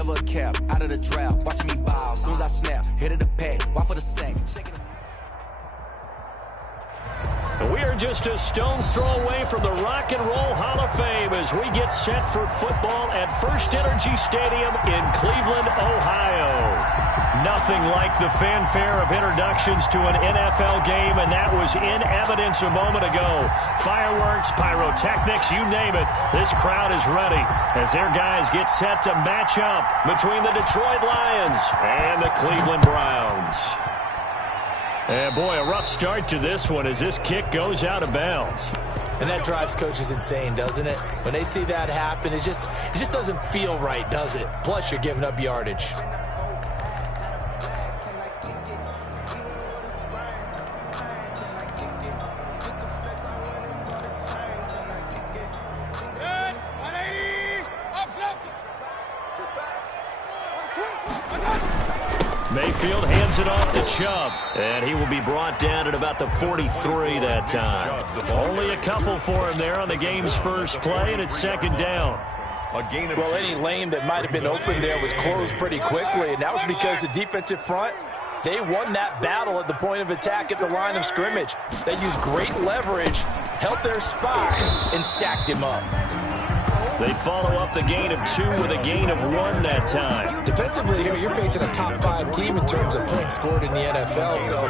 never a cap. Out of the draft, watching me bow. Soon as I snap, hit of the pack, why for the sack. We are just a stone's throw away from the Rock and Roll Hall of Fame as we get set for football at First Energy Stadium in Cleveland, Ohio. Nothing like the fanfare of introductions to an NFL game, and that was in evidence a moment ago. Fireworks, pyrotechnics, you name it. This crowd is ready as their guys get set to match up between the Detroit Lions and the Cleveland Browns. And boy, a rough start to this one as this kick goes out of bounds. And that drives coaches insane, doesn't it? When they see that happen, it just doesn't feel right, does it? Plus, you're giving up yardage. Mayfield hands it off to Chubb, and he will be brought down at about the 43 that time. Only a couple for him there on the game's first play, and it's second down. Well, any lane that might have been open there was closed pretty quickly, and that was because the defensive front, they won that battle at the point of attack at the line of scrimmage. They used great leverage, held their spot, and stacked him up. They follow up the gain of 2 with a gain of 1 that time. Defensively here, you're facing a top 5 team in terms of points scored in the NFL. So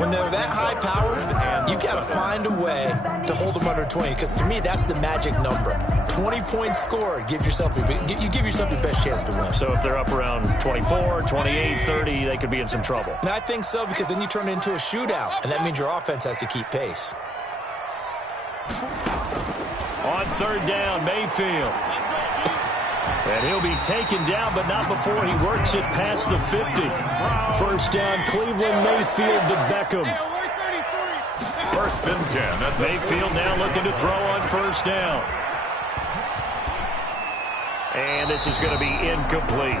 when they're that high powered, you've got to find a way to hold them under 20. Because to me, that's the magic number. 20 points scored, you give yourself your best chance to win. So if they're up around 24, 28, 30, they could be in some trouble. And I think so, because then you turn it into a shootout. And that means your offense has to keep pace. On third down, Mayfield. And he'll be taken down, but not before he works it past the 50. First down, Cleveland, Mayfield to Beckham. First and 10. Mayfield now looking to throw on first down. And this is going to be incomplete.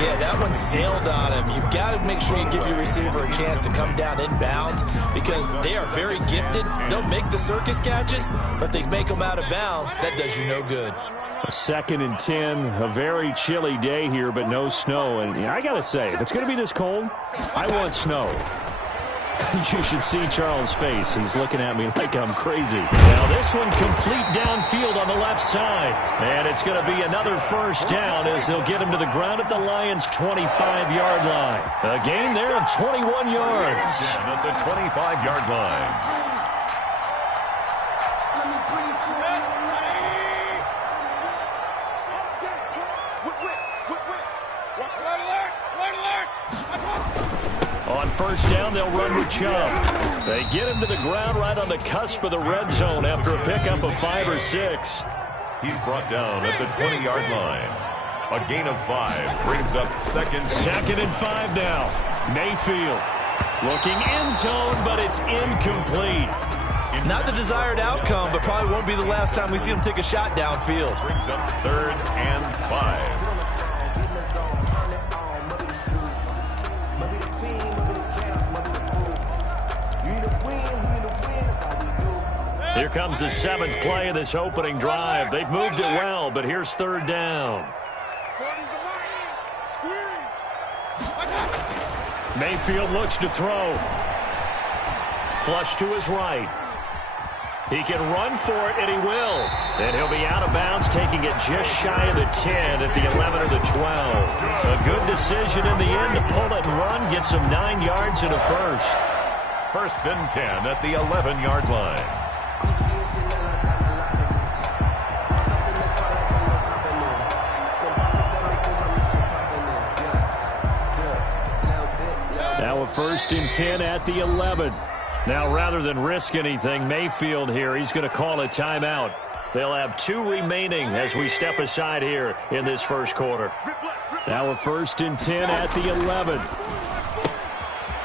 Yeah, that one sailed on him. You've got to make sure you give your receiver a chance to come down inbounds because they are very gifted. They'll make the circus catches, but they make them out of bounds. That does you no good. Second and 10, a very chilly day here, but no snow. And I got to say, if it's going to be this cold, I want snow. You should see Charles' face. He's looking at me like I'm crazy. Now this one complete downfield on the left side. And it's going to be another first down as they'll get him to the ground at the Lions' 25-yard line. A gain there of 21 yards. At the 25-yard line. On first down, they'll run with Chubb. They get him to the ground right on the cusp of the red zone after a pickup of 5 or 6. He's brought down at the 20-yard line. A gain of 5 brings up second. Second and 5 now. Mayfield looking end zone, but it's incomplete. Not the desired outcome, but probably won't be the last time we see him take a shot downfield. Brings up third and 5. Here comes the 7th play of this opening drive. They've moved it well, but here's third down. Mayfield looks to throw. Flush to his right. He can run for it, and he will. And he'll be out of bounds, taking it just shy of the 10 at the 11 or the 12. A good decision in the end to pull it and run, gets him 9 yards and a first. First and 10 at the 11-yard line. Now a first and 10 at the 11. Now rather than risk anything, Mayfield here, he's going to call a timeout. They'll have 2 remaining as we step aside here in this first quarter. Now a first and 10 at the 11.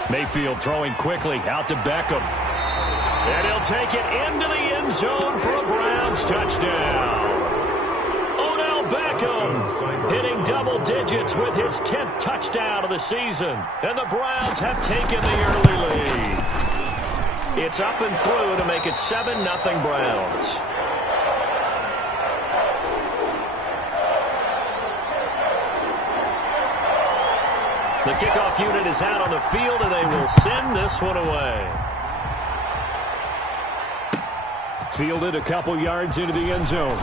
Mayfield throwing quickly out to Beckham. And he'll take it into the end zone for a Browns touchdown. Odell Beckham hitting double digits with his 10th touchdown of the season. And the Browns have taken the early lead. It's up and through to make it 7-0 Browns. The kickoff unit is out on the field, and they will send this one away. Fielded a couple yards into the end zone.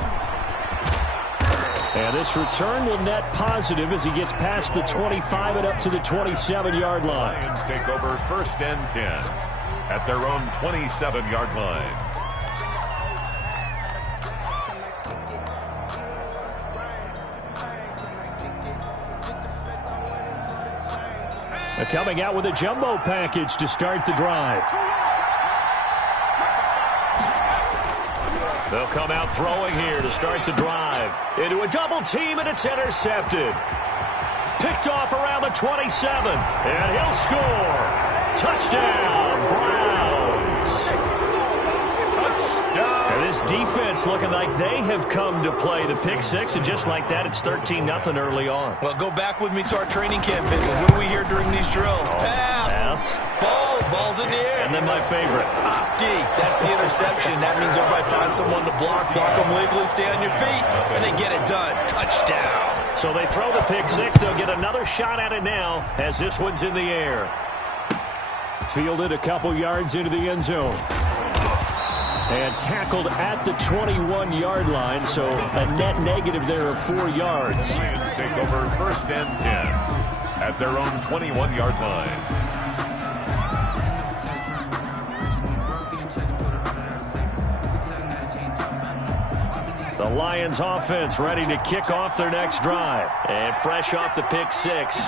And this return will net positive as he gets past the 25 and up to the 27-yard line. Lions take over 1st and 10 at their own 27-yard line. They're coming out with a jumbo package to start the drive. They'll come out throwing here to start the drive. Into a double team, and it's intercepted. Picked off around the 27, and he'll score. Touchdown, Browns. And this defense looking like they have come to play the pick six, and just like that, it's 13-0 early on. Well, go back with me to our training camp visit. What do we hear during these drills? Pass. Ball's in the air. And then my favorite. Oski. That's the interception. That means everybody finds someone to block them legally, stay on your feet, and they get it done. Touchdown. So they throw the pick six. They'll get another shot at it now as this one's in the air. Fielded a couple yards into the end zone. And tackled at the 21-yard line, so a net negative there of 4 yards. Lions take over 1st and 10 at their own 21-yard line. The Lions offense ready to kick off their next drive. And fresh off the pick six,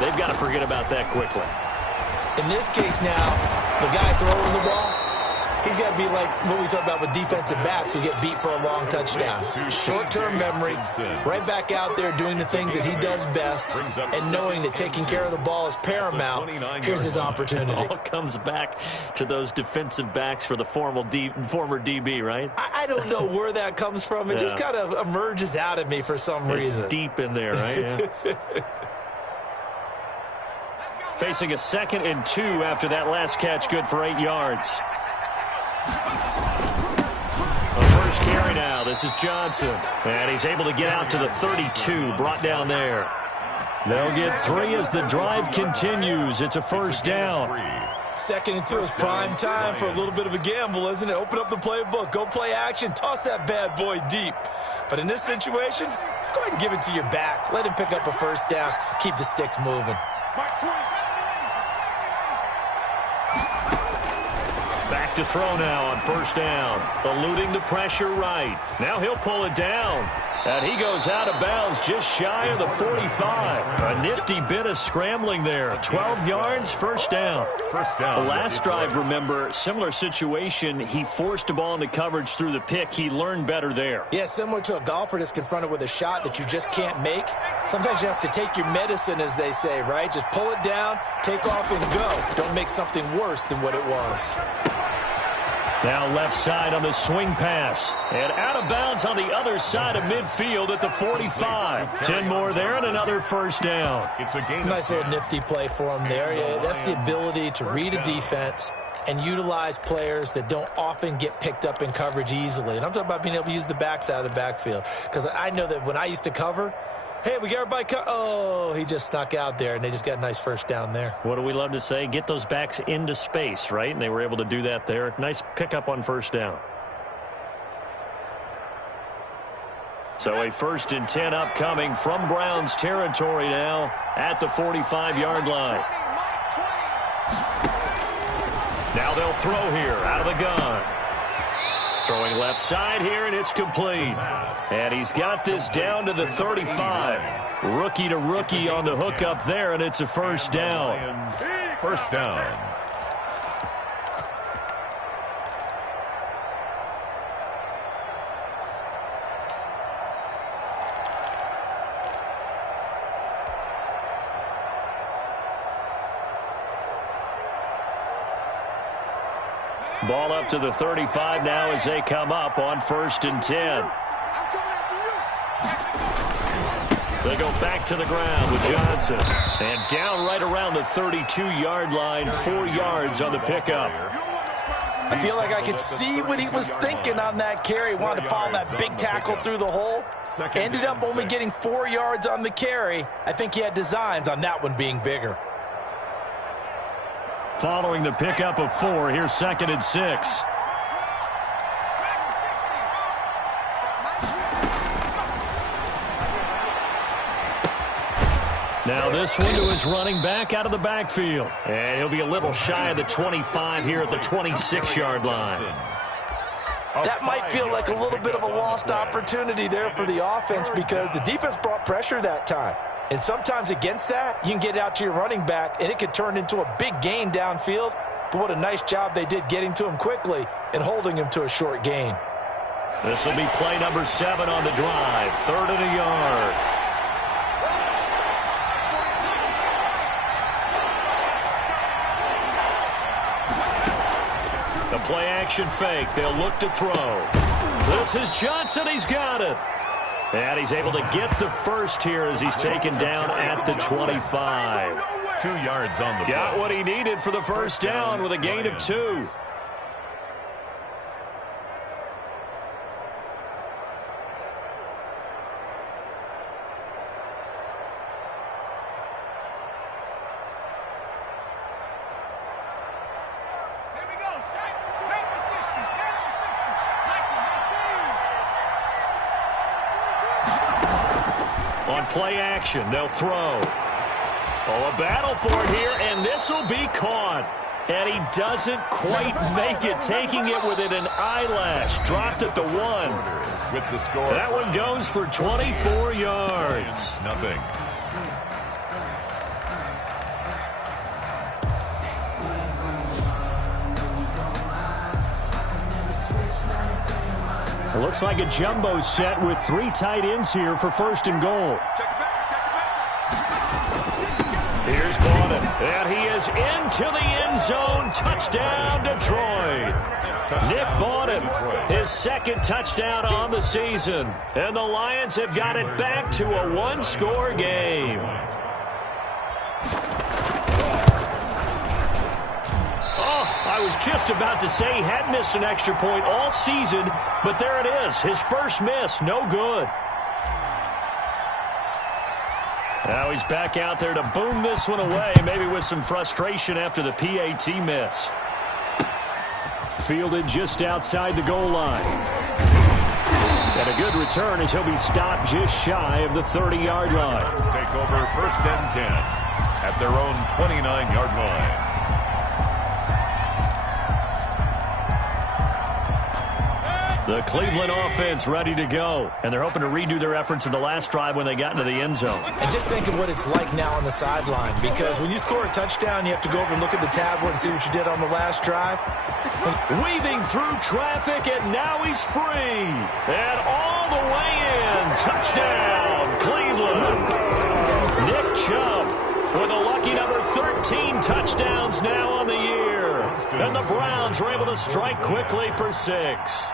they've got to forget about that quickly. In this case now, the guy throwing the ball, he's got to be like what we talk about with defensive backs who get beat for a long touchdown. Short-term memory, right back out there doing the things that he does best, and knowing that taking care of the ball is paramount. Here's his opportunity. It all comes back to those defensive backs for the former DB, right? I don't know where that comes from. It just kind of emerges out of me for some reason. It's deep in there, right? Yeah. Facing a 2nd and 2 after that last catch, good for 8 yards. The first carry now. This is Johnson. And he's able to get out to the 32, brought down there. They'll get 3 as the drive continues. It's a first down. 2nd and 2 is prime time for a little bit of a gamble, isn't it? Open up the playbook, go play action, toss that bad boy deep. But in this situation, go ahead and give it to your back. Let him pick up a first down. Keep the sticks moving. Back to throw now on first down. Eluding the pressure right. Now he'll pull it down. And he goes out of bounds just shy of the 45. A nifty bit of scrambling there. 12 yards, first down. First down. The last drive, remember, similar situation. He forced a ball into coverage through the pick. He learned better there. Yeah, similar to a golfer that's confronted with a shot that you just can't make. Sometimes you have to take your medicine, as they say, right? Just pull it down, take off, and go. Don't make something worse than what it was. Now left side on the swing pass. And out of bounds on the other side of midfield at the 45. 10 more there and another first down. It's a game. Nice little nifty play for him there. Yeah, that's the ability to read a defense and utilize players that don't often get picked up in coverage easily. And I'm talking about being able to use the backside of the backfield. Because I know that when I used to cover, hey, we got everybody oh, he just snuck out there, and they just got a nice first down there. What do we love to say? Get those backs into space, right? And they were able to do that there. Nice pickup on first down. So a 1st and 10 upcoming from Browns territory now at the 45-yard line. Now they'll throw here out of the gun. Throwing left side here, and it's complete. And he's got this down to the 35. Rookie to rookie on the hook up there, and it's a first down. First down. Ball up to the 35 now as they come up on 1st and 10. They go back to the ground with Johnson. And down right around the 32-yard line, 4 yards on the pickup. I feel like I could see what he was thinking on that carry. Wanted to follow that big tackle through the hole. Ended up only getting 4 yards on the carry. I think he had designs on that one being bigger. Following the pickup of 4, here's 2nd and 6. Now this one to his running back out of the backfield. And he'll be a little shy of the 25 here at the 26-yard line. That might feel like a little bit of a lost opportunity there for the offense because the defense brought pressure that time. And sometimes against that, you can get out to your running back, and it could turn into a big gain downfield. But what a nice job they did getting to him quickly and holding him to a short gain. This will be play number 7 on the drive. 3rd and a yard. The play action fake. They'll look to throw. This is Johnson. He's got it. And he's able to get the first here as he's taken down at the 25. 2 yards on the play. Got what he needed for the first down with a gain of 2. On play action, they'll throw. Oh, a battle for it here, and this will be caught. And he doesn't quite make it, taking it within an eyelash. Dropped at the 1. With the score. That one goes for 24 yards. Nothing. It looks like a jumbo set with 3 tight ends here for 1st and goal. Here's Borden, and he is into the end zone. Touchdown, Detroit. Nick Borden, his 2nd touchdown on the season. And the Lions have got it back to a 1-score game. I was just about to say he had missed an extra point all season, but there it is. His first miss, no good. Now he's back out there to boom this one away, maybe with some frustration after the PAT miss. Fielded just outside the goal line. And a good return as he'll be stopped just shy of the 30-yard line. Take over 1st and 10 at their own 29-yard line. The Cleveland offense ready to go. And they're hoping to redo their efforts in the last drive when they got into the end zone. And just think of what it's like now on the sideline. Because when you score a touchdown, you have to go over and look at the tablet and see what you did on the last drive. Weaving through traffic, and now he's free. And all the way in. Touchdown, Cleveland. Nick Chubb with a lucky number 13 touchdowns now on the year. And the Browns were able to strike quickly for 6.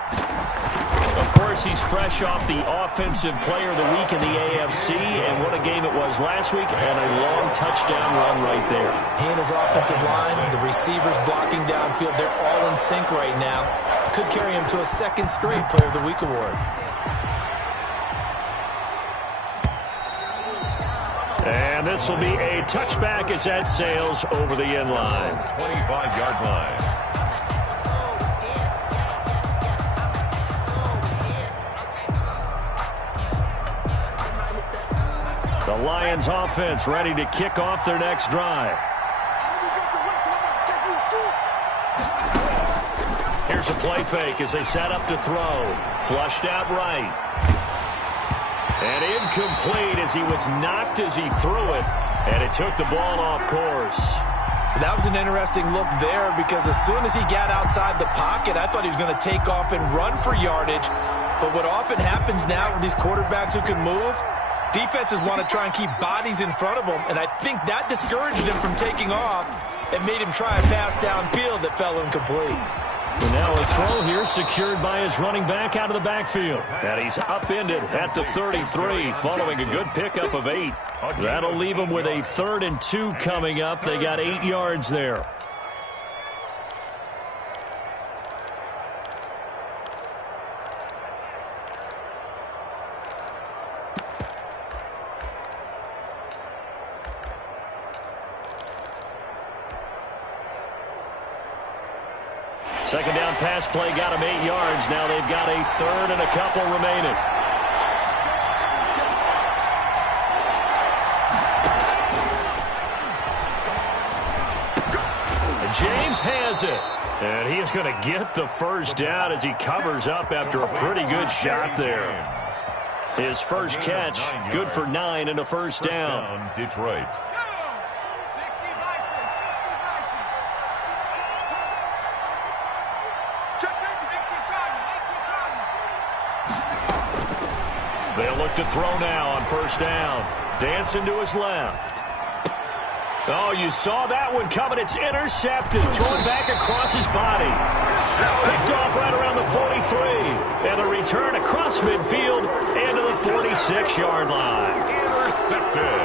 Of course, he's fresh off the Offensive Player of the Week in the AFC, and what a game it was last week, and a long touchdown run right there. He and his offensive line, the receivers blocking downfield, they're all in sync right now. Could carry him to a 2nd straight Player of the Week award. And this will be a touchback as that sails over the end line. 25-yard line. The Lions offense ready to kick off their next drive. Here's a play fake as they set up to throw. Flushed out right. And incomplete as he was knocked as he threw it. And it took the ball off course. That was an interesting look there because as soon as he got outside the pocket, I thought he was going to take off and run for yardage. But what often happens now with these quarterbacks who can move, defenses want to try and keep bodies in front of them. And I think that discouraged him from taking off and made him try a pass downfield that fell incomplete. And now a throw here secured by his running back out of the backfield. And he's upended at the 33 following a good pickup of 8. That'll leave him with a 3rd and 2 coming up. They got 8 yards there. Second down pass play got them 8 yards. Now they've got a third and a couple remaining. And James has it. And he is going to get the first down as he covers up after a pretty good shot there. His first catch, good for 9 and a first down. Detroit. They'll look to throw now on first down. Dancing to his left. Oh, you saw that one coming. It's intercepted. Thrown back across his body. Picked off right around the 43. And a return across midfield and to the 46-yard line. Intercepted.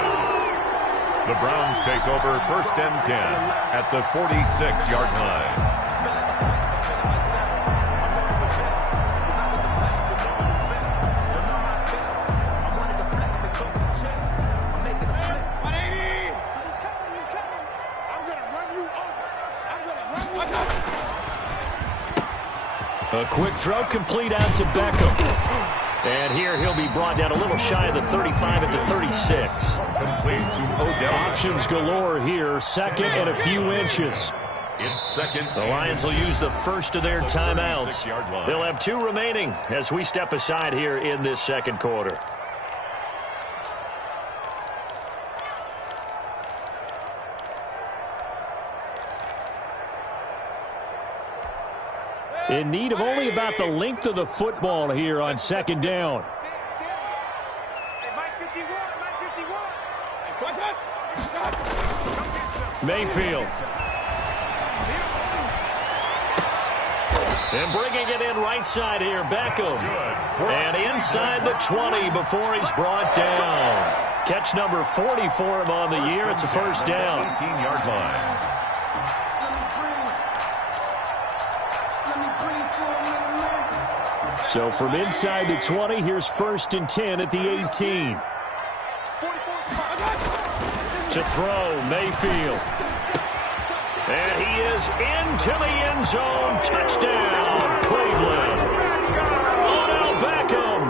The Browns take over first and 10 at the 46-yard line. A quick throw complete out to Beckham. And here he'll be brought down a little shy of the 35 at the 36. Complete to Odell. Options galore here. Second and a few inches. It's second. The Lions will use the first of their timeouts. They'll have 2 remaining as we step aside here in this second quarter. In need of only about the length of the football here on second down. Mayfield. And bringing it in right side here, Beckham. And inside the 20 before he's brought down. Catch number 40 for him on the year. It's a first down. 18-yard line. So from inside the 20, here's first and 10 at the 18. To throw, Mayfield. And he is into the end zone. Touchdown, Cleveland. Odell Beckham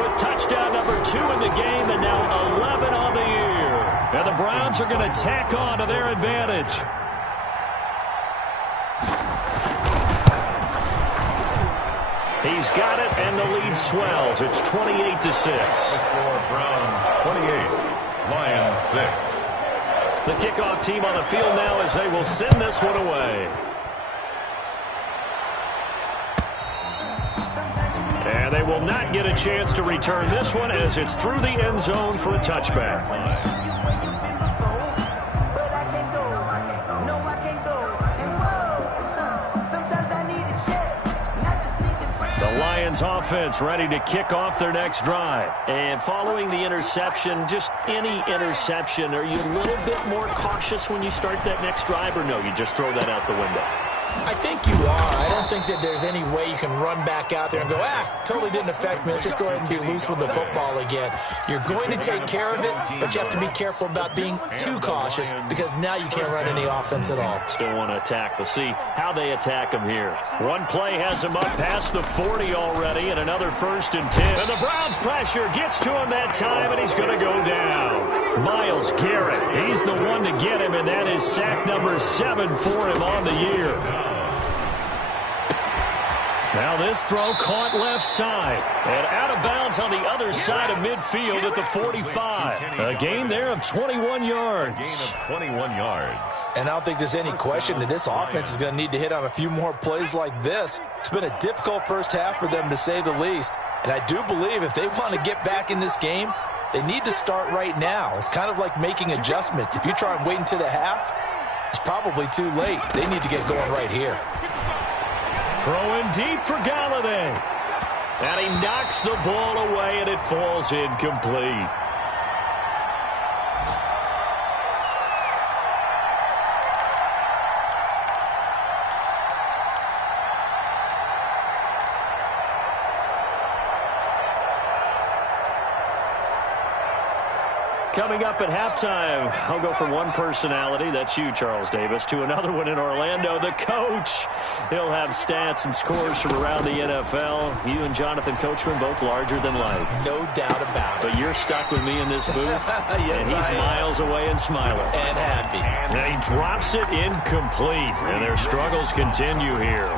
with touchdown number 2 in the game and now 11 on the year. And the Browns are going to tack on to their advantage. He's got it, and the lead swells. It's 28-6. The score, Browns 28, Lions 6. The kickoff team on the field now as they will send this one away. And they will not get a chance to return this one as it's through the end zone for a touchback. Lions offense ready to kick off their next drive. And following the interception, just any interception, are you a little bit more cautious when you start that next drive, or no, you just throw that out the window? I think you are. I don't think that there's any way you can run back out there and go, totally didn't affect me. Let's just go ahead and be loose with the football again. You're going to take care of it, but you have to be careful about being too cautious because now you can't run any offense at all. Still want to attack. We'll see how they attack him here. One play has him up past the 40 already, and another first and 10. And the Browns pressure gets to him that time, and he's going to go down. Myles Garrett, he's the one to get him, and that is sack number 7 for him on the year. Now this throw caught left side and out of bounds on the other side of midfield at the 45. A gain there of 21 yards. Gain of 21 yards. And I don't think there's any question that this offense is going to need to hit on a few more plays like this. It's been a difficult first half for them, to say the least. And I do believe if they want to get back in this game, they need to start right now. It's kind of like making adjustments. If you try and wait until the half, it's probably too late. They need to get going right here. Throwing deep for Galladay. And he knocks the ball away, and it falls incomplete. Coming up at halftime, I'll go from one personality, that's you, Charles Davis, to another one in Orlando, the coach. He'll have stats and scores from around the NFL. You and Jonathan Coachman both larger than life. No doubt about it. But you're stuck with me in this booth, yes, and he's miles away and smiling. And happy. And he drops it incomplete, and their struggles continue here.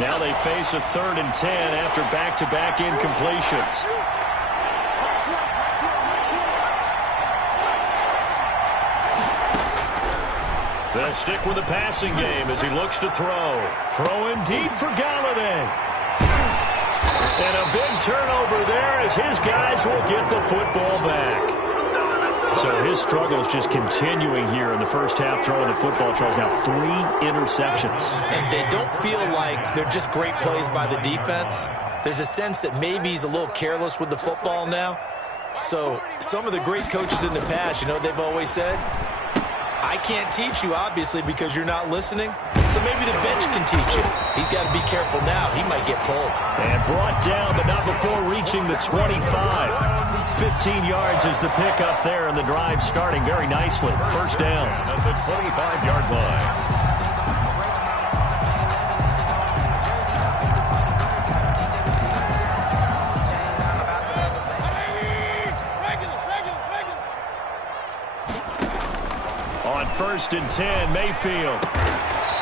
Now they face a 3rd and 10 after back-to-back incompletions. They'll stick with the passing game as he looks to throw. Throwing deep for Galladay. And a big turnover there as his guys will get the football back. So his struggle is just continuing here in the first half, throwing the football. Charles, now 3 interceptions. And they don't feel like they're just great plays by the defense. There's a sense that maybe he's a little careless with the football now. So some of the great coaches in the past, you know what they've always said? I can't teach you, obviously, because you're not listening. So maybe the bench can teach you. He's got to be careful now. He might get pulled. And brought down, but not before reaching the 25. 15 yards is the pickup there, and the drive starting very nicely. First down. At the 25-yard line. On 1st and 10, Mayfield.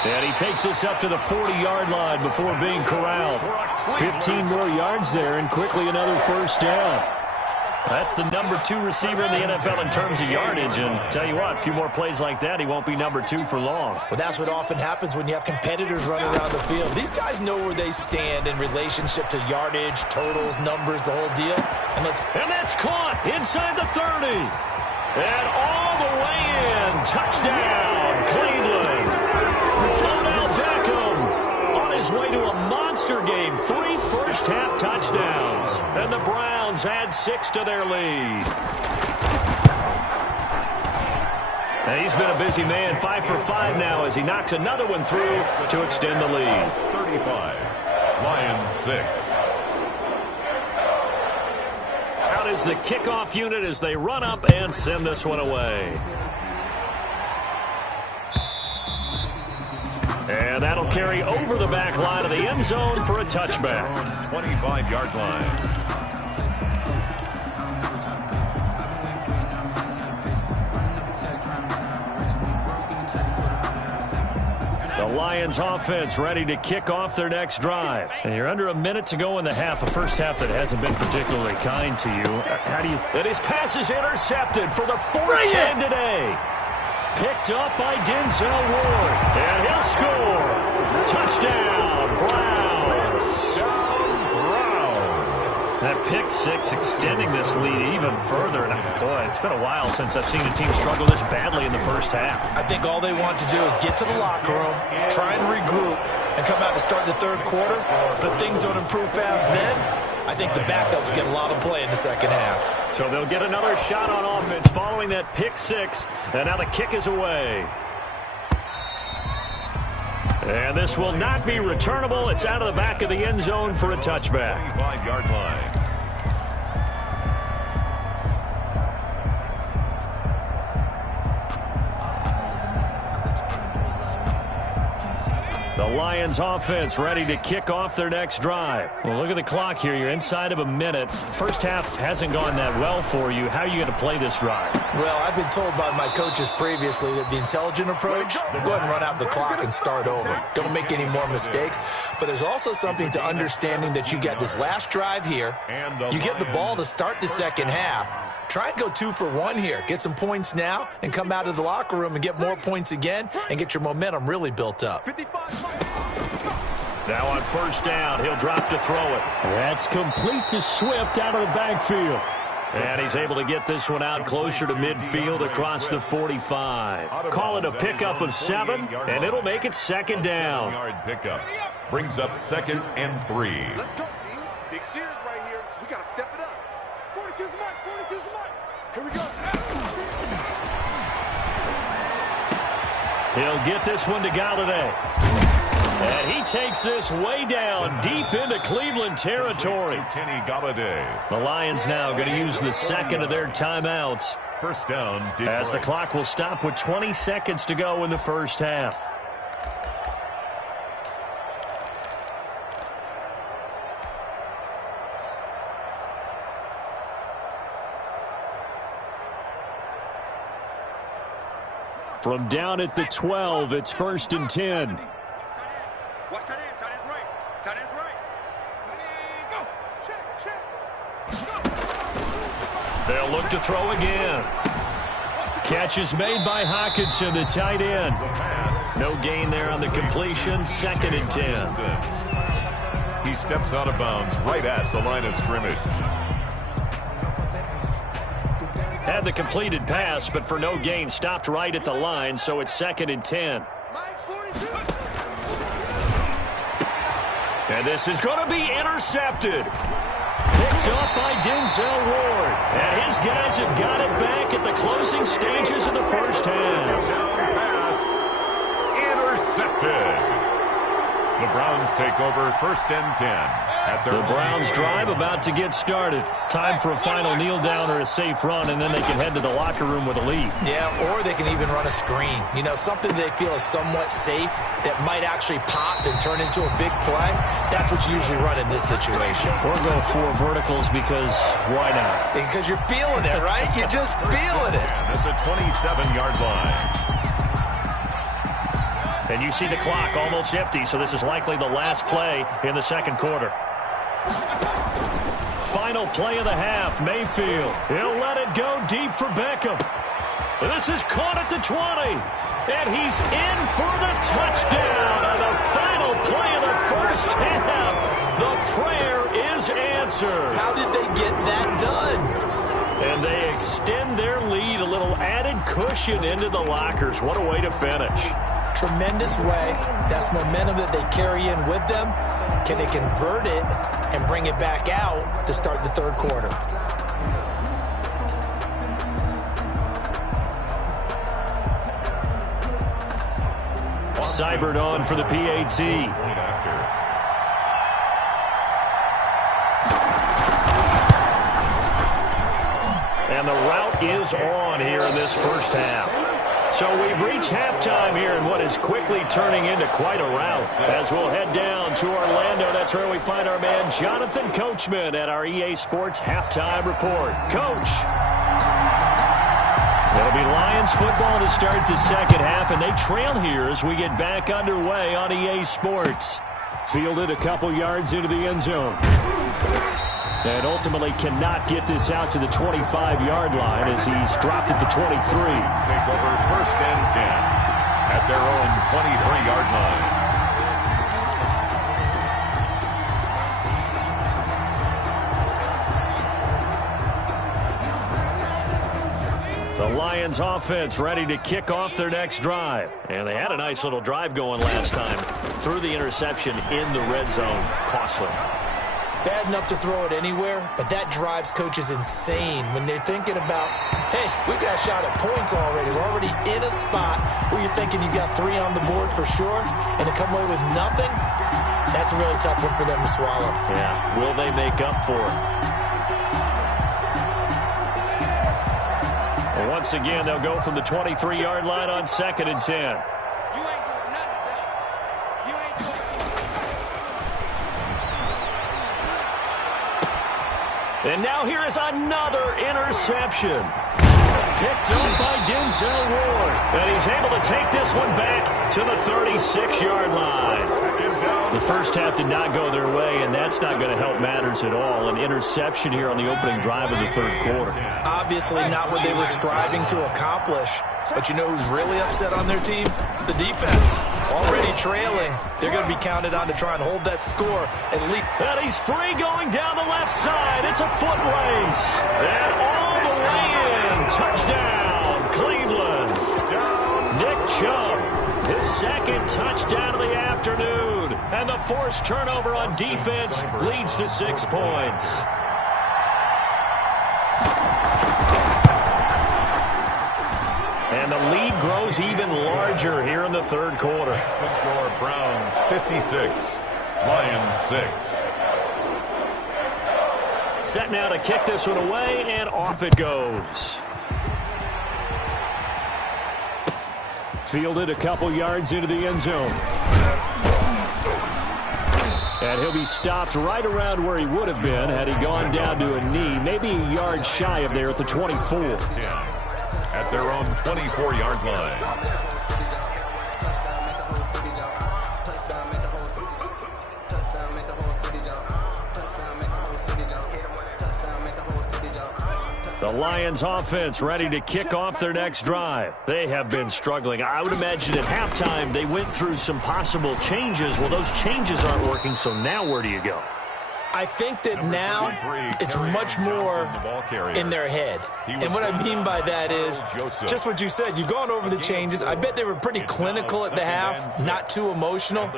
And he takes us up to the 40-yard line before being corralled. 15 more yards there, and quickly another first down. That's the number 2 receiver in the NFL in terms of yardage. And tell you what, a few more plays like that, he won't be number 2 for long. Well, that's what often happens when you have competitors running around the field. These guys know where they stand in relationship to yardage, totals, numbers, the whole deal. And that's caught inside the 30. And all the way in. Touchdown, Cleveland. Odell Beckham on his way to a monster game. 3 first-half touchdowns. And the Browns add 6 to their lead. And he's been a busy man. 5 for 5 now as he knocks another one through to extend the lead. 35. Lions 6. Out is the kickoff unit as they run up and send this one away. And that'll carry over the back line of the end zone for a touchback. 25-yard line. The Lions offense ready to kick off their next drive. And you're under a minute to go in the half, a first half that hasn't been particularly kind to you. And his pass is intercepted for the 4th time today. Picked up by Denzel Ward. And he'll score. Touchdown, Browns. That pick 6 extending this lead even further. And boy, it's been a while since I've seen a team struggle this badly in the first half. I think all they want to do is get to the locker room, try and regroup, and come out to start the 3rd quarter. But if things don't improve fast then, I think the backups get a lot of play in the second half. So they'll get another shot on offense following that pick 6. And now the kick is away. And this will not be returnable. It's out of the back of the end zone for a touchback. 25-yard line. The Lions offense ready to kick off their next drive. Well, look at the clock here. You're inside of a minute. First half hasn't gone that well for you. How are you going to play this drive? Well, I've been told by my coaches previously that the intelligent approach, go ahead and run out the clock and start over. Don't make any more mistakes. But there's also something to understanding that you get this last drive here. You get the ball to start the second half. Try and go 2 for 1 here. Get some points now and come out of the locker room and get more points again and get your momentum really built up. Now on first down, he'll drop to throw it. That's complete to Swift out of the backfield. And he's able to get this one out closer to midfield across the 45. Call it a pickup of 7, and it'll make it second down. 7-yard pickup brings up 2nd and 3. Let's go, D. Big series right here. We got to step it up. 42's the mark. 42's the mark. He'll get this one to Galladay. And he takes this way down, deep into Cleveland territory. Kenny Galladay. The Lions now going to use the second of their timeouts. First down, Detroit. As the clock will stop with 20 seconds to go in the first half. From down at the 12, it's 1st and 10. Watch tight end. Tight end's right. Tight end's right. Go. Check. Go. They'll look to throw again. Catch is made by Hockenson, the tight end. No gain there on the completion. 2nd and 10. He steps out of bounds right at the line of scrimmage. Had the completed pass, but for no gain, stopped right at the line, so it's 2nd and 10. And this is going to be intercepted. Picked up by Denzel Ward. And his guys have got it back at the closing stages of the first half. Pass intercepted. The Browns take over 1st and 10. The Browns drive about to get started. Time for a final kneel down or a safe run, and then they can head to the locker room with a lead. Yeah, or they can even run a screen. You know, something they feel is somewhat safe that might actually pop and turn into a big play. That's what you usually run in this situation. Or go 4 verticals because why not? Because you're feeling it, right? You're just feeling it. At the 27-yard line. And you see the clock almost empty, so this is likely the last play in the second quarter. Final play of the half, Mayfield. He'll let it go deep for Beckham. This is caught at the 20. And he's in for the touchdown on the final play of the first half. The prayer is answered. How did they get that done? And they extend their lead, a little added cushion into the lockers. What a way to finish. Tremendous way. That's momentum that they carry in with them. Can they convert it and bring it back out to start the third quarter? Seibert on for the PAT. And the route is on here in this first half. So we've reached halftime here in what is quickly turning into quite a rout. As we'll head down to Orlando, that's where we find our man Jonathan Coachman at our EA Sports Halftime Report. Coach. It'll be Lions football to start the second half, and they trail here as we get back underway on EA Sports. Fielded a couple yards into the end zone. And ultimately cannot get this out to the 25-yard line as he's dropped at the 23. Take over 1st and 10 at their own 23-yard line. The Lions offense ready to kick off their next drive. And they had a nice little drive going last time. Threw the interception in the red zone. Costly. Bad enough to throw it anywhere, but that drives coaches insane when they're thinking about, hey, we've got a shot at points already. We're already in a spot where you're thinking you got 3 on the board for sure, and to come away with nothing, that's a really tough one for them to swallow. Yeah, will they make up for it? Well, once again, they'll go from the 23-yard line on 2nd and 10. And now here is another interception. Picked up by Denzel Ward. And he's able to take this one back to the 36-yard line. The first half did not go their way, and that's not going to help matters at all. An interception here on the opening drive of the third quarter. Obviously not what they were striving to accomplish. But you know who's really upset on their team? The defense. Already trailing. They're going to be counted on to try and hold that score at least. And he's free going down the left side. It's a foot race. And all the way in. Touchdown, Cleveland. Nick Chubb, his second touchdown of the afternoon. And the forced turnover on defense leads to 6 points. lead grows even larger here in the third quarter. The score, Browns 56, Lions 6. Set now to kick this one away, and off it goes. Fielded a couple yards into the end zone. And he'll be stopped right around where he would have been had he gone down to a knee, maybe a yard shy of there at the 24. At their own 24-yard line. The Lions offense ready to kick off their next drive. They have been struggling. I would imagine at halftime they went through some possible changes. Well, those changes aren't working, so now where do you go? I think that now it's much more in their head. And what I mean by that is just what you said. You've gone over the changes. I bet they were pretty clinical at the half, not too emotional.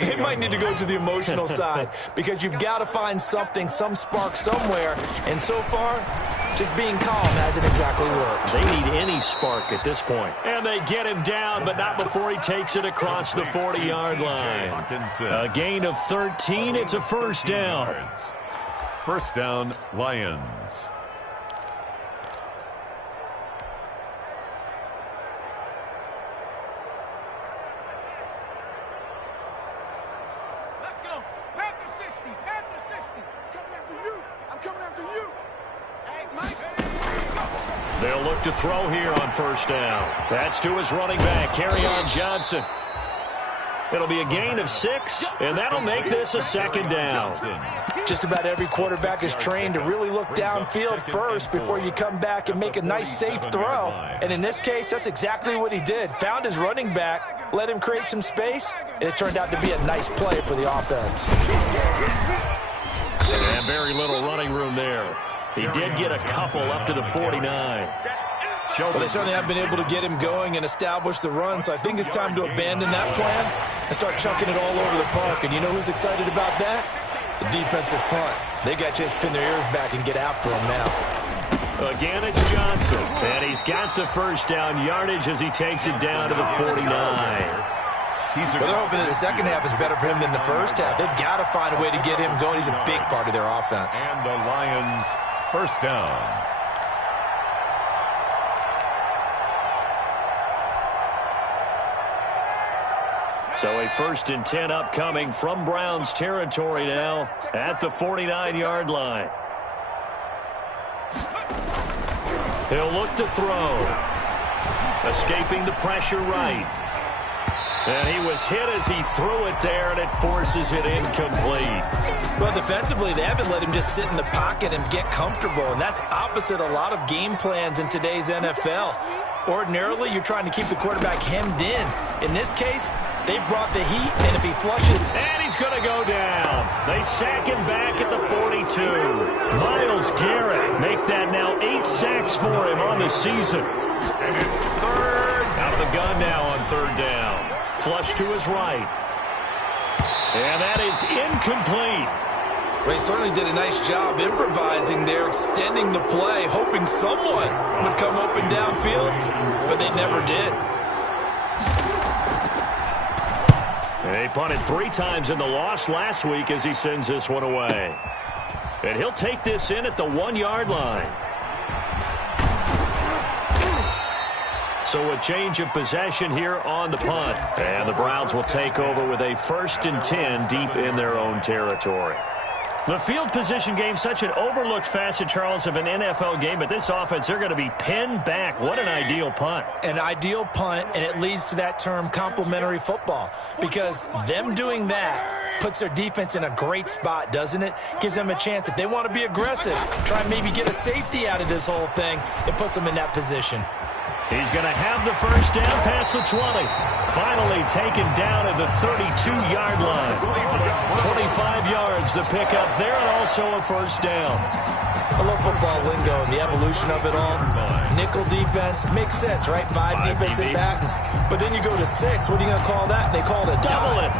They might need to go to the emotional side because you've got to find something, some spark somewhere. And so far, just being calm hasn't exactly worked. They need any spark at this point. And they get him down, but not before he takes it across the 40-yard line. A gain of 13. It's a first down. First down, Lions. Let's go. Panther 60. Panther 60. Coming after you. I'm coming after you. Hey, Mike. They'll look to throw here on first down. That's to his running back, Kerryon Johnson. It'll be a gain of 6, and that'll make this a second down. Just about every quarterback is trained to really look downfield first before you come back and make a nice, safe throw. And in this case, that's exactly what he did. Found his running back, let him create some space, and it turned out to be a nice play for the offense. And very little running room there. He did get a couple up to the 49. Well, they certainly have been able to get him going and establish the run, so I think it's time to abandon that plan and start chunking it all over the park. And you know who's excited about that? The defensive front. They got to just pin their ears back and get after him now. Again, it's Johnson. And he's got the first down yardage as he takes it down to the 49. Well, they're hoping that the second half is better for him than the first half. They've got to find a way to get him going. He's a big part of their offense. And the Lions, first down. So a 1st and 10 upcoming from Browns territory now at the 49-yard line. He'll look to throw. Escaping the pressure right. And he was hit as he threw it there, and it forces it incomplete. Well, defensively, they haven't let him just sit in the pocket and get comfortable, and that's opposite a lot of game plans in today's NFL. Ordinarily, you're trying to keep the quarterback hemmed in. In this case, they brought the heat, and if he flushes... And he's going to go down. They sack him back at the 42. Myles Garrett make that now 8 sacks for him on the season. And it's third. Out of the gun now on third down. Flush to his right. And that is incomplete. Well, he certainly did a nice job improvising there, extending the play, hoping someone would come open downfield, but they never did. He punted 3 times in the loss last week as he sends this one away. And he'll take this in at the 1-yard line. So a change of possession here on the punt. And the Browns will take over with a 1st and 10 deep in their own territory. The field position game, such an overlooked facet, Charles, of an NFL game, but this offense, they're going to be pinned back. What an ideal punt. An ideal punt, and it leads to that term complementary football, because them doing that puts their defense in a great spot, doesn't it? Gives them a chance. If they want to be aggressive, try and maybe get a safety out of this whole thing, it puts them in that position. He's going to have the first down past the 20. Finally taken down at the 32-yard line. 25 yards the pickup there, and also a first down. I love football lingo and the evolution of it all. Nickel defense makes sense, right? 5 defensive backs. But then you go to 6. What are you going to call that? They call it a dime.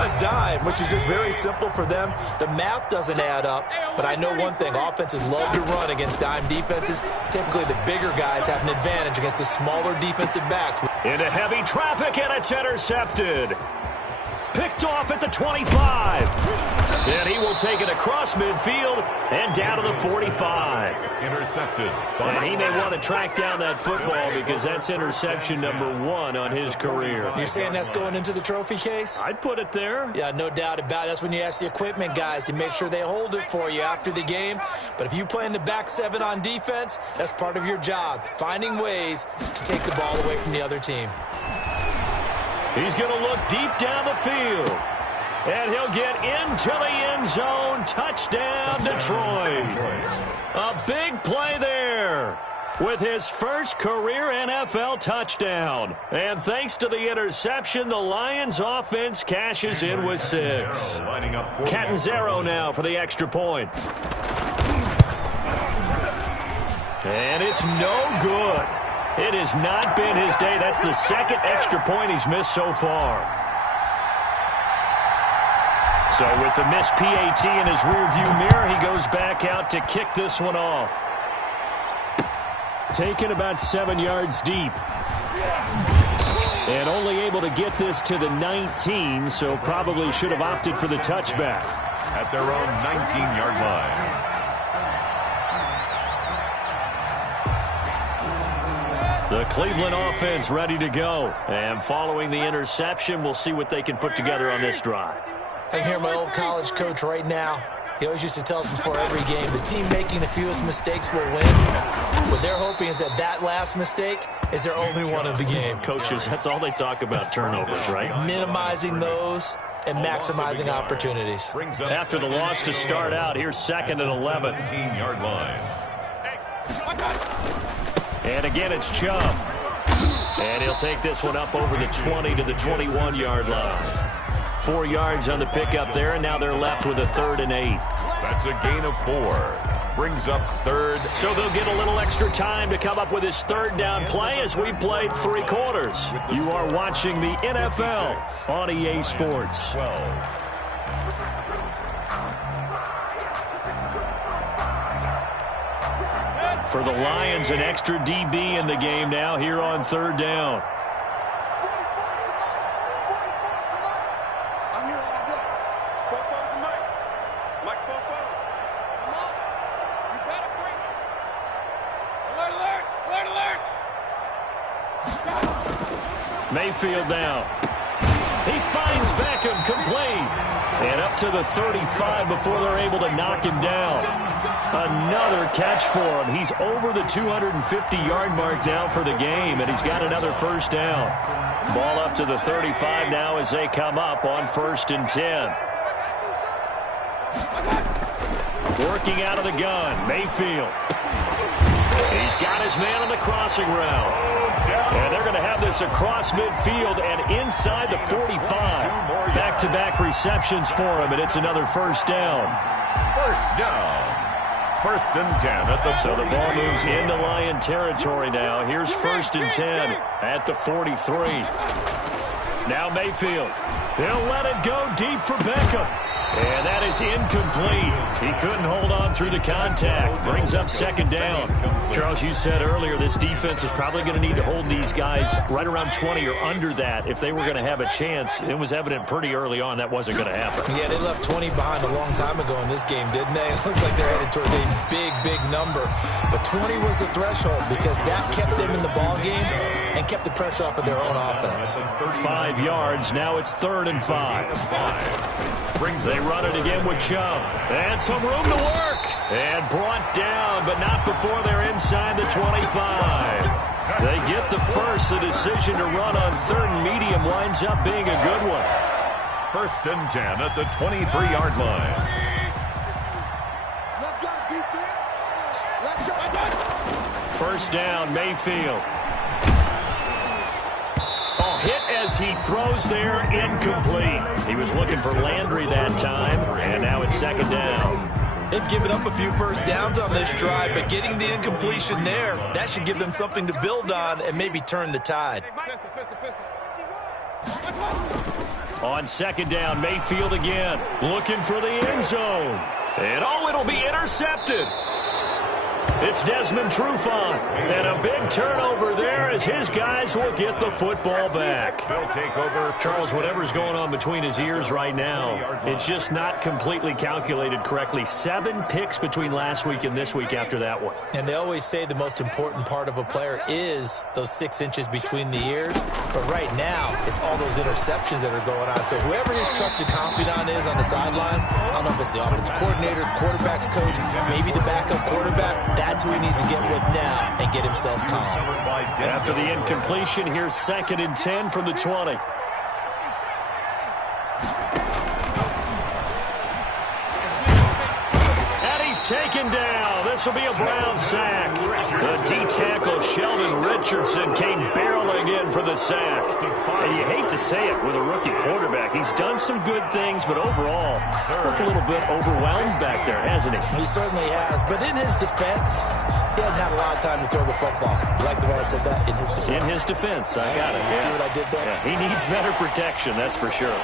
A dime, which is just very simple for them. The math doesn't add up. But I know one thing. Offenses love to run against dime defenses. Typically, the bigger guys have an advantage against the smaller defensive backs. Into heavy traffic, and it's intercepted. Picked off at the 25. And he will take it across midfield and down to the 45. Intercepted. And he may want to track down that football because that's interception number 1 on his career. You're saying that's going into the trophy case? I'd put it there. Yeah, no doubt about it. That's when you ask the equipment guys to make sure they hold it for you after the game. But if you play in the back 7 on defense, that's part of your job, finding ways to take the ball away from the other team. He's going to look deep down the field. And he'll get into the end zone. Touchdown, Detroit. A big play there with his first career NFL touchdown. And thanks to the interception, the Lions offense cashes in with 6. Catanzaro now for the extra point. And it's no good. It has not been his day. That's the second extra point he's missed so far. So with the missed PAT in his rearview mirror, he goes back out to kick this one off. Taken about 7 yards deep. And only able to get this to the 19, so probably should have opted for the touchback. At their own 19-yard line. The Cleveland offense ready to go. And following the interception, we'll see what they can put together on this drive. I hear my old college coach right now. He always used to tell us before every game, the team making the fewest mistakes will win. What they're hoping is that last mistake is their only one of the game. Coaches, that's all they talk about, turnovers, right? Minimizing those and maximizing opportunities. After the loss to start out, here's 2nd and 11. 17-yard line. And again, it's Chubb. And he'll take this one up over the 20 to the 21-yard line. 4 yards on the pickup there, and now they're left with a 3rd and 8. That's a gain of 4. Brings up 3rd. So they'll get a little extra time to come up with his 3rd down play as we've played 3 quarters. You are watching the NFL on EA Sports. 12. For the Lions, an extra DB in the game now here on 3rd down. I'm here all day. Popo's the Mike. Mike's Popo. Come on. You better bring it. Alert, alert, alert, alert. Mayfield now. He finds Beckham complete. And up to the 35 before they're able to knock him down. Another catch for him. He's over the 250-yard mark now for the game, and he's got another 1st down. Ball up to the 35 now as they come up on 1st and 10. Working out of the gun, Mayfield. He's got his man on the crossing route. And they're going to have this across midfield and inside the 45. Back-to-back receptions for him, and it's another 1st down. 1st down. 1st and 10 at the 40. So the ball moves into Lion territory now. Here's 1st and 10 at the 43. Now Mayfield. He'll let it go deep for Beckham. And that is incomplete. He couldn't hold on through the contact. Brings up 2nd down. Charles, you said earlier this defense is probably going to need to hold these guys right around 20 or under that if they were going to have a chance. It was evident pretty early on that wasn't going to happen. Yeah, they left 20 behind a long time ago in this game, didn't they? It looks like they're headed towards a big, big number. But 20 was the threshold because that kept them in the ball game and kept the pressure off of their own offense. 5 yards. Now it's 3rd and 5. They run it again with Chubb. And some room to work. And brought down, but not before they're inside the 25. They get the first. The decision to run on 3rd and medium winds up being a good one. 1st and 10 at the 23-yard line. Let's go, defense. Let's go. 1st down, Mayfield. Hit as he throws there, incomplete. He was looking for Landry that time, and now it's 2nd down. They've given up a few first downs on this drive, but getting the incompletion there, that should give them something to build on and maybe turn the tide. On second down, Mayfield again, looking for the end zone. And it'll be intercepted. It's Desmond Trufant, and a big turnover there as his guys will get the football back. They'll take over. Charles, whatever's going on between his ears right now, it's just not completely calculated correctly. 7 picks between last week and this week after that one. And they always say the most important part of a player is those 6 inches between the ears. But right now, it's all those interceptions that are going on. So whoever his trusted confidant is on the sidelines, I don't know if it's the offensive coordinator, the quarterback's coach, maybe the backup quarterback, that's who he needs to get with now and get himself calm. After the incompletion, here's 2nd and 10 from the 20. And he's taken down. This will be a Brown sack. The D-tackle Sheldon Richardson came barreling in for the sack. And you hate to say it with a rookie quarterback. He's done some good things, but overall, looked a little bit overwhelmed back there, hasn't he? He certainly has. But in his defense, he hasn't had a lot of time to throw the football. You like the way I said that? In his defense. In his defense, I got it. You see what I did there? Yeah, he needs better protection, that's for sure.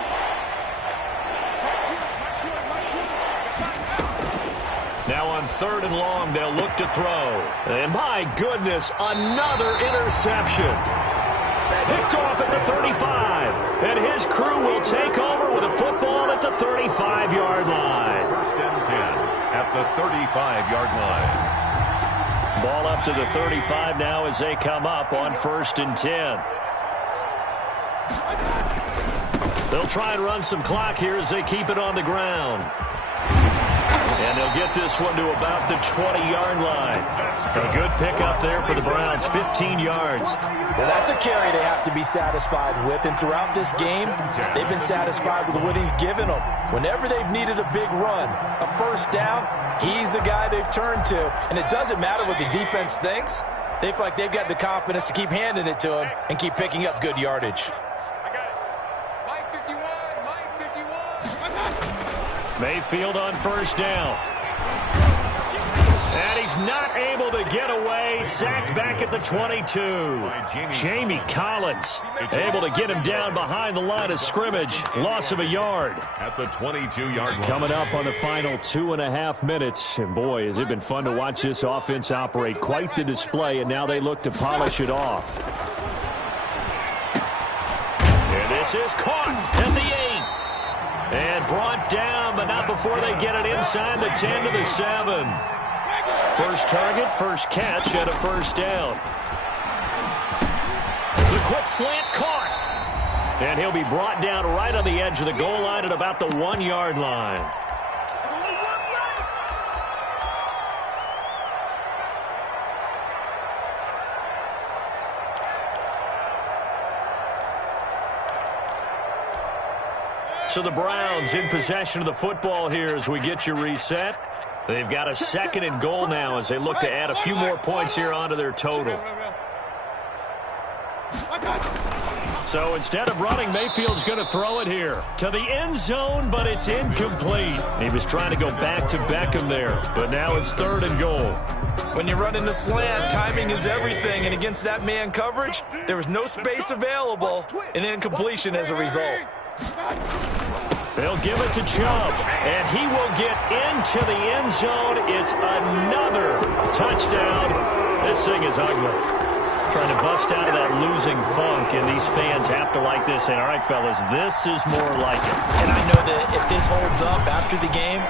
Now on 3rd and long, they'll look to throw. And my goodness, another interception. Picked off at the 35. And his crew will take over with a football at the 35-yard line. 1st and 10 at the 35-yard line. Ball up to the 35 now as they come up on 1st and 10. They'll try and run some clock here as they keep it on the ground. And they'll get this one to about the 20-yard line. A good pickup there for the Browns, 15 yards. Well, that's a carry they have to be satisfied with. And throughout this game, they've been satisfied with what he's given them. Whenever they've needed a big run, a first down, he's the guy they've turned to. And it doesn't matter what the defense thinks. They feel like they've got the confidence to keep handing it to him and keep picking up good yardage. I got it. Mike 51. Mayfield on 1st down. And he's not able to get away. Sacked back at the 22. Jamie Collins able to get him down behind the line of scrimmage. Loss of a yard. At the 22-yard line. Coming up on the final 2.5 minutes. And boy, has it been fun to watch this offense operate. Quite the display, and now they look to polish it off. And this is caught at the 8. And brought down, but not before they get it inside the 10 to the 7. First target, first catch, and a first down. The quick slant caught. And he'll be brought down right on the edge of the goal line at about the 1-yard line. So the Browns in possession of the football here as we get you reset. They've got a 2nd and goal now as they look to add a few more points here onto their total. So instead of running, Mayfield's going to throw it here to the end zone, but it's incomplete. He was trying to go back to Beckham there, but now it's 3rd and goal. When you run in the slant, timing is everything, and against that man coverage, there was no space available, and incompletion as a result. They'll give it to Chubb, and he will get into the end zone. It's another touchdown. This thing is ugly. Trying to bust out of that losing funk, and these fans have to like this. And all right, fellas, this is more like it. And I know that if this holds up after the game,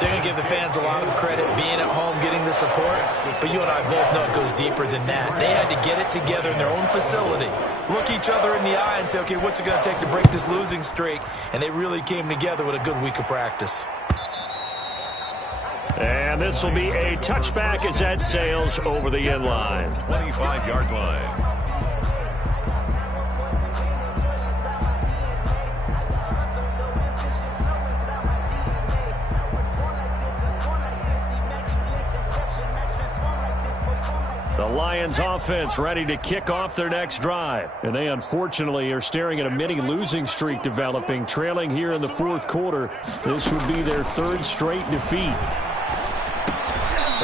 they're going to give the fans a lot of credit being at home, getting the support. But you and I both know it goes deeper than that. They had to get it together in their own facility, look each other in the eye and say, okay, what's it going to take to break this losing streak? And they really came together with a good week of practice. And this will be a touchback as that sails over the end line. 25-yard line. The Lions offense ready to kick off their next drive. And they unfortunately are staring at a mini losing streak developing, trailing here in the 4th quarter. This would be their 3rd straight defeat.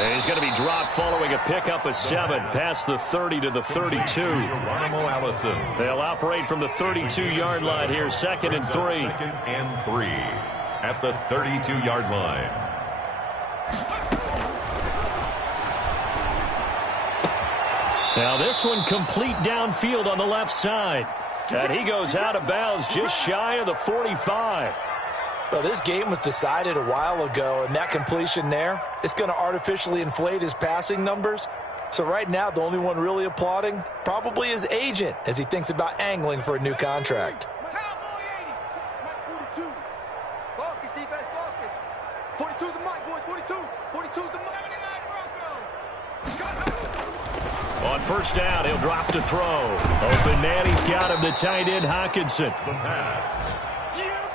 And he's going to be dropped following a pickup of 7 past the 30 to the 32. They'll operate from the 32-yard line here, 2nd and 3. 2nd and 3 at the 32-yard line. Now this one complete downfield on the left side. And he goes out of bounds just shy of the 45. Well, this game was decided a while ago, and that completion there, it's going to artificially inflate his passing numbers. So right now, the only one really applauding probably his agent as he thinks about angling for a new contract. Cowboy 80. Mike 42. Focus, defense, focus. 42's the Mike, boys. 42. 42's the Mike. 79 Bronco. On first down, he'll drop to throw. Open man, he's got him, the tight end, Hockenson. The pass.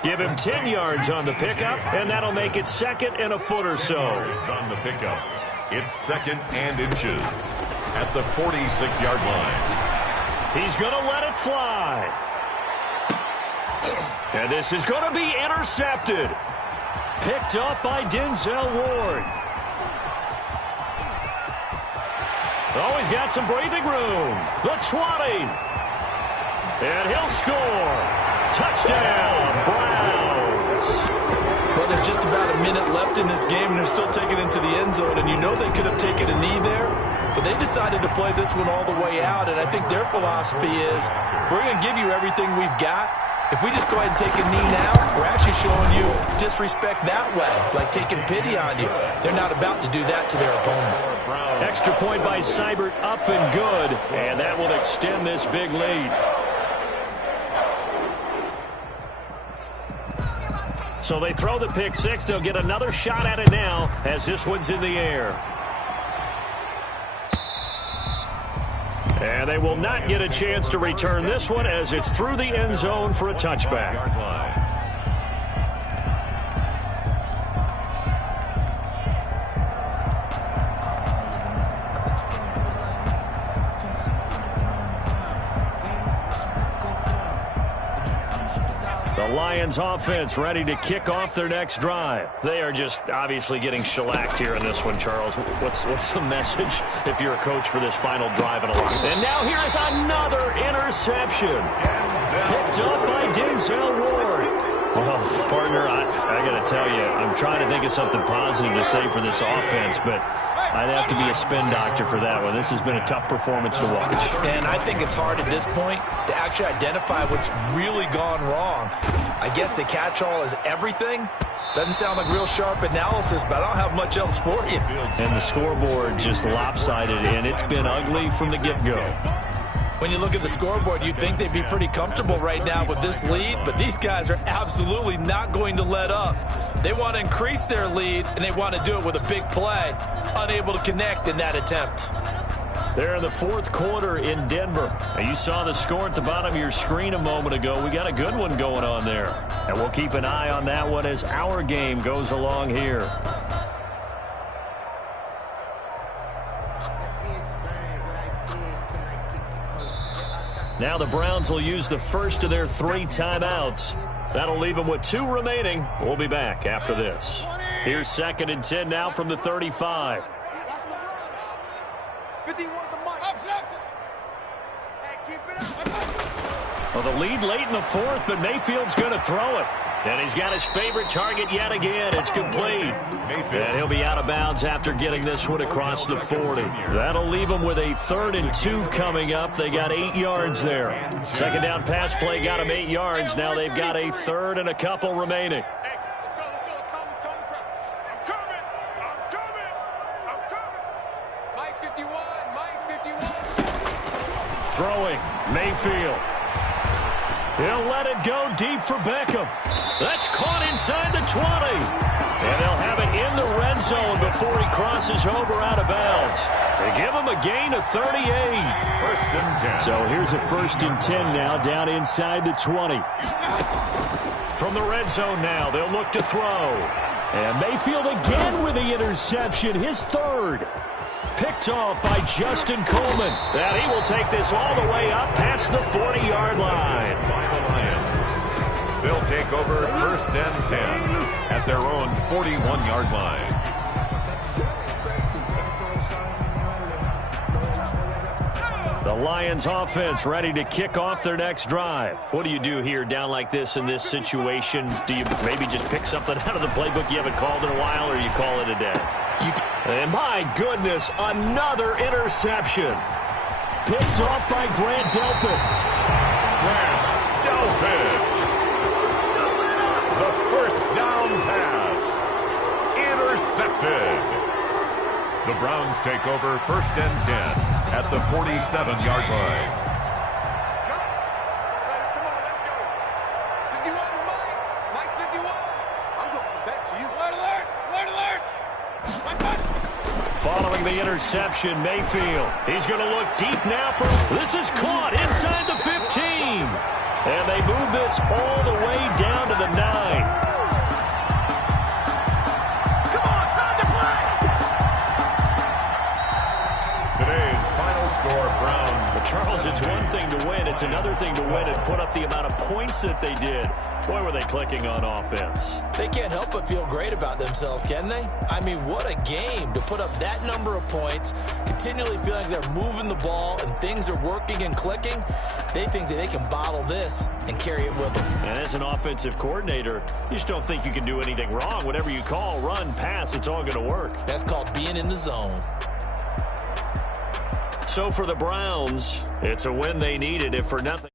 Give him 10 yards on the pickup, and that'll make it 2nd and a foot or so. On the pickup. It's 2nd and inches at the 46-yard line. He's going to let it fly. And this is going to be intercepted. Picked up by Denzel Ward. Oh, he's got some breathing room. The 20. And he'll score. Touchdown, Browns. Well, there's just about a minute left in this game, and they're still taking it into the end zone. And you know they could have taken a knee there, but they decided to play this one all the way out. And I think their philosophy is, we're going to give you everything we've got. If we just go ahead and take a knee now, we're actually showing you disrespect that way, like taking pity on you. They're not about to do that to their opponent. Extra point by Seibert, up and good, and that will extend this big lead. So they throw the pick six. They'll get another shot at it now as this one's in the air. And they will not get a chance to return this one as it's through the end zone for a touchback. The Lions offense ready to kick off their next drive. They are just obviously getting shellacked here in this one, Charles. What's the message if you're a coach for this final drive in a lot? And now here is another interception. Picked up by Denzel Ward. Well, partner, I got to tell you, I'm trying to think of something positive to say for this offense, but I'd have to be a spin doctor for that one. This has been a tough performance to watch. And I think it's hard at this point to actually identify what's really gone wrong. I guess the catch-all is everything. Doesn't sound like real sharp analysis, but I don't have much else for you. And the scoreboard just lopsided, and it's been ugly from the get-go. When you look at the scoreboard, you'd think they'd be pretty comfortable right now with this lead, but these guys are absolutely not going to let up. They want to increase their lead, and they want to do it with a big play. Unable to connect in that attempt. They're in the fourth quarter in Denver. Now, you saw the score at the bottom of your screen a moment ago. We got a good one going on there. And we'll keep an eye on that one as our game goes along here. Now the Browns will use the first of their 3 timeouts. That'll leave them with 2 remaining. We'll be back after this. Here's 2nd and 10 now from the 35. 51 the Mike. Hey, keep it up. Well, the lead late in the fourth, but Mayfield's going to throw it. And he's got his favorite target yet again. It's complete. And he'll be out of bounds after getting this one across the 40. That'll leave them with a 3rd and 2 coming up. They got 8 yards there. Second down pass play got them 8 yards. Now they've got a 3rd and a couple remaining. Hey, let's go. I'm coming. Mike 51. Throwing, Mayfield. He'll let it go deep for Beckham. That's caught inside the 20. And they'll have it in the red zone before he crosses over out of bounds. They give him a gain of 38. 1st and 10. So here's a 1st and 10 now down inside the 20. From the red zone now, they'll look to throw. And Mayfield again with the interception, his 3rd. Picked off by Justin Coleman. And he will take this all the way up past the 40-yard line. By the Lions. They'll take over 1st and 10 at their own 41-yard line. The Lions offense ready to kick off their next drive. What do you do here down like this in this situation? Do you maybe just pick something out of the playbook you haven't called in a while, or you call it a day? And my goodness, another interception. Picked off by Grant Delpit. Grant Delpit. The first down pass. Intercepted. The Browns take over 1st and 10 at the 47-yard line. Let's go. Come on, let's go. 51, Mike. Mike 51. I'm going to come back to you. Alert, alert. Alert, alert. Mike, Mike. Following the interception, Mayfield. He's going to look deep now for... This is caught inside the 15. And they move this all the way down to the 9. Browns. Charles, it's one thing to win. It's another thing to win and put up the amount of points that they did. Boy, were they clicking on offense. They can't help but feel great about themselves, can they? I mean, what a game to put up that number of points, continually feeling like they're moving the ball and things are working and clicking. They think that they can bottle this and carry it with them. And as an offensive coordinator, you just don't think you can do anything wrong. Whatever you call, run, pass, it's all going to work. That's called being in the zone. So for the Browns, it's a win they needed, if for nothing.